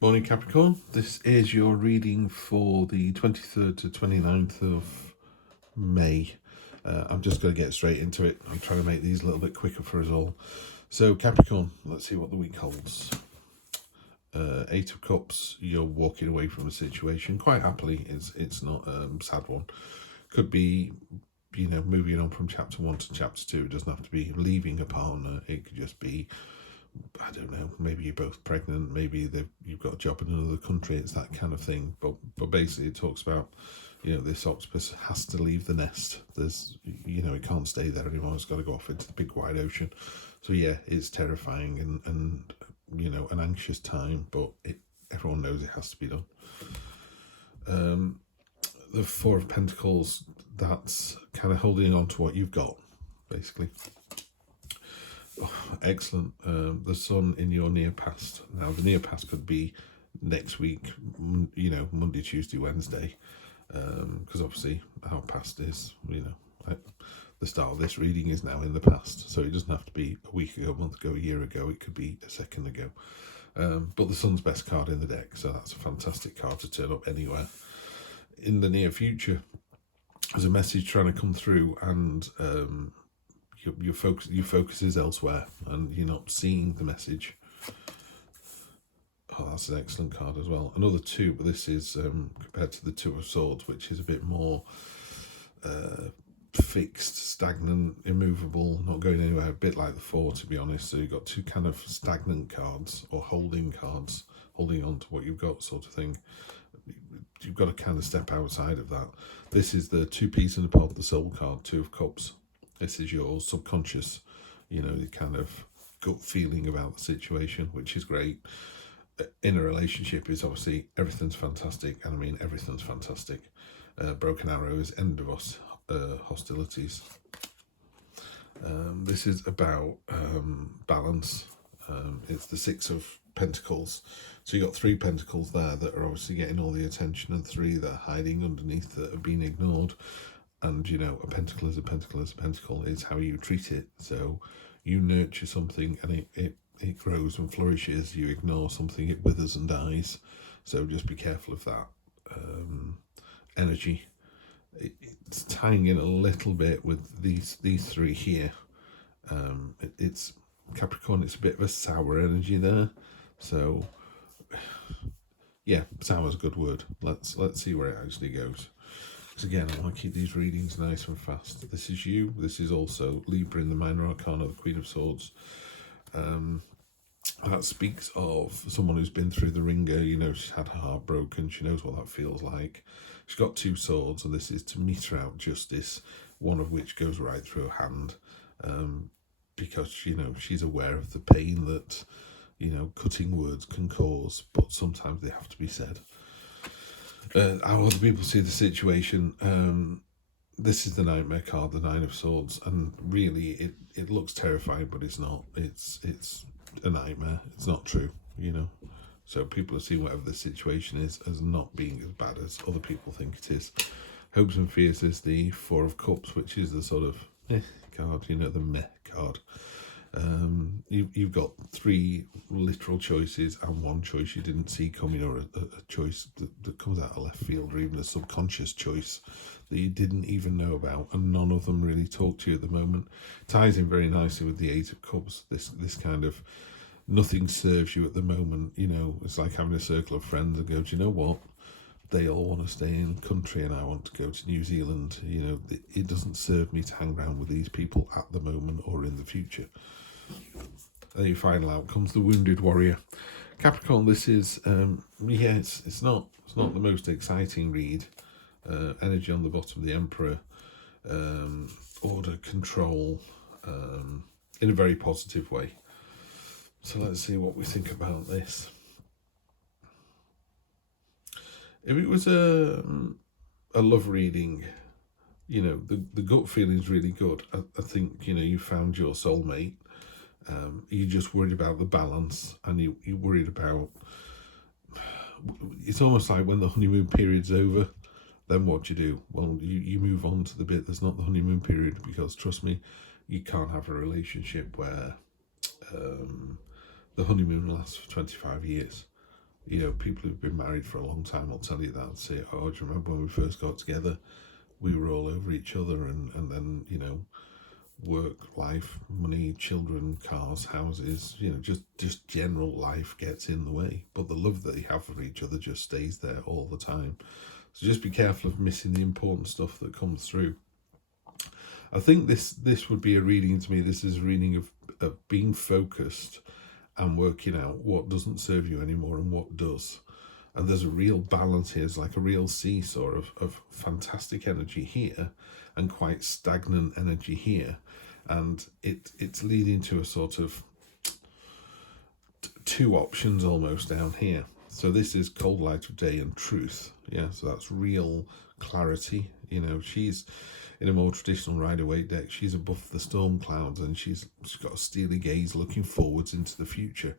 Morning Capricorn, this is your reading for the 23rd to 29th of May. I'm just going to get straight into it. I'm trying to make these a little bit quicker for us all. So Capricorn, let's see what the week holds. Eight of Cups, you're walking away from a situation quite happily. It's not a sad one. Could be, moving on from chapter 1 to chapter 2. It doesn't have to be leaving a partner. It could just be, I don't know, maybe you're both pregnant, maybe you've got a job in another country. It's that kind of thing. But basically it talks about, this octopus has to leave the nest. There's, it can't stay there anymore. It's got to go off into the big wide ocean. So yeah, it's terrifying and an anxious time, but everyone knows it has to be done. The Four of Pentacles, that's kind of holding on to what you've got, basically. Oh, excellent. The sun in your near past. Now, the near past could be next week, Monday, Tuesday, Wednesday, because obviously our past is, the start of this reading is now in the past. So it doesn't have to be a week ago, a month ago, a year ago. It could be a second ago. But the sun's best card in the deck, so that's a fantastic card to turn up anywhere. In the near future, there's a message trying to come through, and your focus is elsewhere, and you're not seeing the message. Oh, that's an excellent card as well. Another two, but this is compared to the Two of Swords, which is a bit more fixed, stagnant, immovable, not going anywhere. A bit like the Four, to be honest. So you've got two kind of stagnant cards or holding cards, holding on to what you've got, sort of thing. You've got to kind of step outside of that. This is the two peas in the pod, the Soul card, Two of Cups. This is your subconscious, the kind of gut feeling about the situation, which is great. In a relationship is obviously everything's fantastic, and I mean everything's fantastic. Broken arrow is end of hostilities. This is about balance. It's the Six of Pentacles. So you've got three pentacles there that are obviously getting all the attention, and three that are hiding underneath that have been ignored. And, a pentacle is a pentacle is a pentacle. It's how you treat it. So you nurture something and it grows and flourishes. You ignore something, it withers and dies. So just be careful of that energy. It's tying in a little bit with these three here. It's Capricorn, it's a bit of a sour energy there. So yeah, sour is a good word. Let's see where it actually goes. Because again, I want to keep these readings nice and fast. This is you. This is also Libra in the Minor Arcana, the Queen of Swords. That speaks of someone who's been through the ringer. She's had her heart broken. She knows what that feels like. She's got two swords, and this is to meter out justice, one of which goes right through her hand. Because, she's aware of the pain that, cutting words can cause, but sometimes they have to be said. How other people see the situation. This is the Nightmare card, the Nine of Swords, and really it looks terrifying, but it's not. It's a nightmare. It's not true, So people are seeing whatever the situation is as not being as bad as other people think it is. Hopes and fears is the Four of Cups, which is the sort of card, the meh card. You've got three literal choices and one choice you didn't see coming, or a choice that comes out of left field, or even a subconscious choice that you didn't even know about, and none of them really talk to you at the moment. Ties in very nicely with the Eight of Cups. This kind of nothing serves you at the moment. It's like having a circle of friends and go, do you know what? They all want to stay in the country and I want to go to New Zealand. It doesn't serve me to hang around with these people at the moment or in the future. Then your final outcome's the Wounded Warrior. Capricorn, this is it's not the most exciting read. Energy on the bottom, the Emperor, order, control, in a very positive way. So let's see what we think about this. If it was a love reading, the gut feeling is really good. I think, you found your soulmate. You're just worried about the balance, and you're worried about, it's almost like when the honeymoon period's over, then what do you do? Well, you move on to the bit that's not the honeymoon period, because trust me, you can't have a relationship where the honeymoon lasts for 25 years. You know, people who've been married for a long time will tell you that, say, oh, do you remember when we first got together, we were all over each other, and then, you know, work, life, money, children, cars, houses, you know, just general life gets in the way. But the love that you have for each other just stays there all the time. So just be careful of missing the important stuff that comes through. I think this would be a reading to me. This is a reading of being focused and working out what doesn't serve you anymore and what does. And there's a real balance here. It's like a real seesaw of fantastic energy here and quite stagnant energy here. And it's leading to a sort of two options almost down here. So this is cold light of day and truth. Yeah, so that's real clarity. You know, she's in a more traditional Rider-Waite deck. She's above the storm clouds, and she's got a steely gaze looking forwards into the future.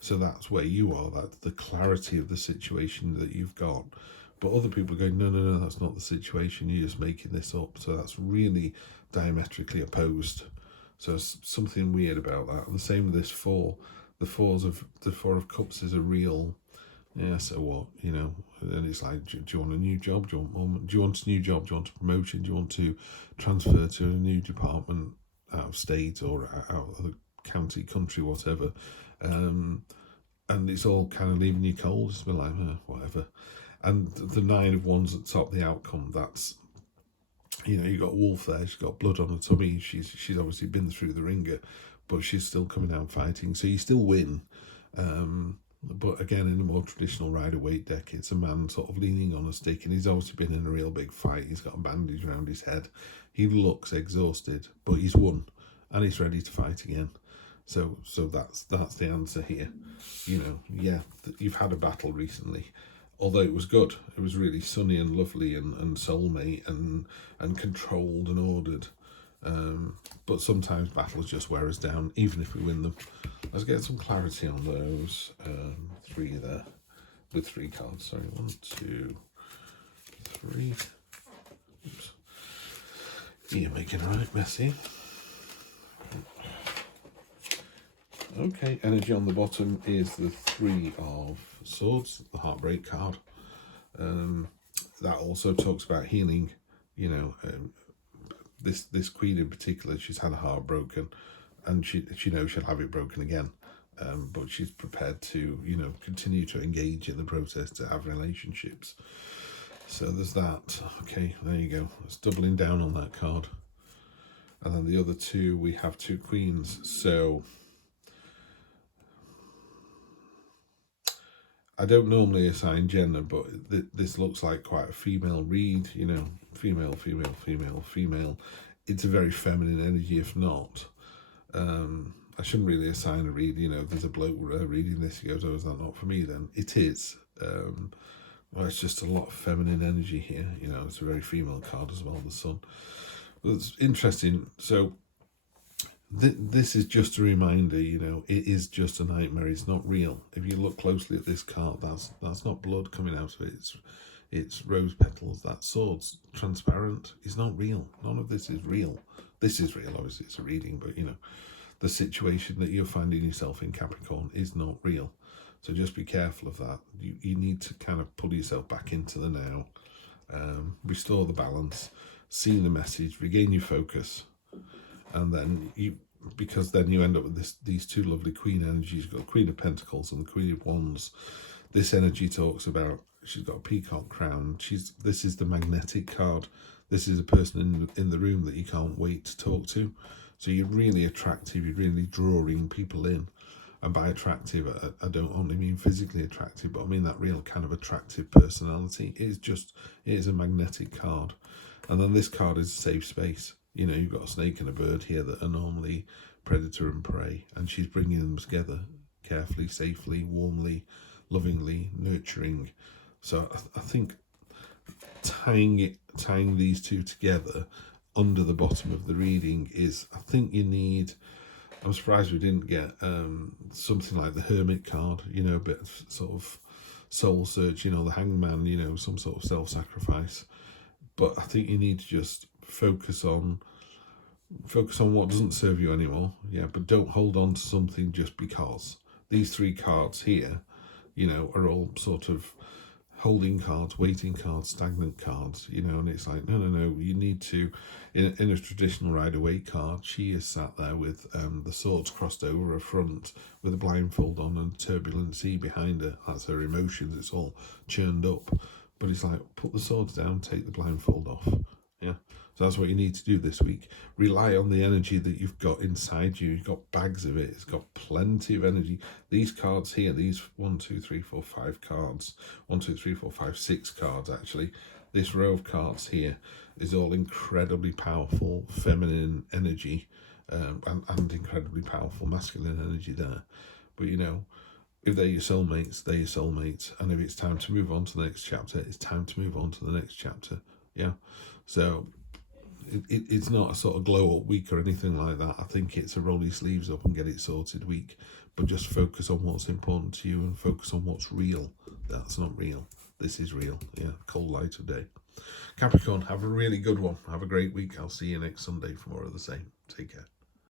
So that's where you are. That's the clarity of the situation that you've got. But other people are going, no, that's not the situation. You're just making this up. So that's really diametrically opposed. So there's something weird about that. And the same with this four. The Four of Cups is a real, yeah, so what, you know? And it's like, do you want a new job? Do you want a new job? Do you want a promotion? Do you want to transfer to a new department out of state or out of the county, country, whatever? And it's all kind of leaving you cold. It's been like, whatever. And the Nine of Wands at the top, the outcome, that's, you know, you got Wolf there. She's got blood on her tummy. She's obviously been through the ringer, but she's still coming out fighting. So you still win. But again, in a more traditional Rider-Waite deck, it's a man sort of leaning on a stick, and he's obviously been in a real big fight. He's got a bandage around his head. He looks exhausted, but he's won, and he's ready to fight again. So that's the answer here. You know, yeah, you've had a battle recently, although it was good. It was really sunny and lovely and soulmate and controlled and ordered. But sometimes battles just wear us down, even if we win them. Let's get some clarity on those three there, with three cards. Sorry, 1, 2, 3. Oops. You're making it right messy. Okay, energy on the bottom is the Three of Swords, the Heartbreak card. That also talks about healing. You know, this queen in particular, she's had a heart broken, and she knows she'll have it broken again. But she's prepared to, you know, continue to engage in the process to have relationships. So there's that. Okay, there you go. It's doubling down on that card. And then the other two, we have two queens. So I don't normally assign gender, but this looks like quite a female read, you know, female. It's a very feminine energy, if not. I shouldn't really assign a read, you know, there's a bloke reading this, he goes, oh, is that not for me then? It is. Well, it's just a lot of feminine energy here, you know, it's a very female card as well, the Sun. But it's interesting. So this is just a reminder, you know, it is just a nightmare. It's not real. If you look closely at this card, that's not blood coming out of it. It's rose petals. That sword's transparent. It's not real. None of this is real. This is real. Obviously, it's a reading, but you know, the situation that you're finding yourself in, Capricorn, is not real. So just be careful of that. You need to kind of pull yourself back into the now, restore the balance, see the message, regain your focus. And then because then you end up with these two lovely queen energies. You've got the Queen of Pentacles and the Queen of Wands. This energy talks about, she's got a peacock crown. This is the magnetic card. This is a person in the room that you can't wait to talk to. So you're really attractive. You're really drawing people in. And by attractive, I don't only mean physically attractive, but I mean that real kind of attractive personality. It is a magnetic card. And then this card is a safe space. You know, you've got a snake and a bird here that are normally predator and prey, and she's bringing them together carefully, safely, warmly, lovingly, nurturing. So I think tying these two together under the bottom of the reading is, I think you need, I'm surprised we didn't get something like the Hermit card, you know, a bit of sort of soul search, you know, the Hangman, you know, some sort of self-sacrifice. But I think you need to just focus on what doesn't serve you anymore. Yeah, but don't hold on to something just because. These three cards here, you know, are all sort of holding cards, waiting cards, stagnant cards, you know, and it's like, no, you need to, in a traditional Rider-Waite card, she is sat there with the swords crossed over her front with a blindfold on and turbulent sea behind her. That's her emotions, it's all churned up. But it's like, put the swords down, take the blindfold off. Yeah. So that's what you need to do this week. Rely on the energy that you've got inside you. You've got bags of it. It's got plenty of energy. These cards here, these 1, 2, 3, 4, 5 cards, 1, 2, 3, 4, 5, 6 cards actually. This row of cards here is all incredibly powerful feminine energy, and incredibly powerful masculine energy there. But you know, if they're your soulmates, they're your soulmates. And if it's time to move on to the next chapter, it's time to move on to the next chapter. Yeah. So it's not a sort of glow up week or anything like that. I think it's a roll your sleeves up and get it sorted week. But just focus on what's important to you and focus on what's real. That's not real. This is real. Yeah. Cold light of day. Capricorn, have a really good one. Have a great week. I'll see you next Sunday for more of the same. Take care.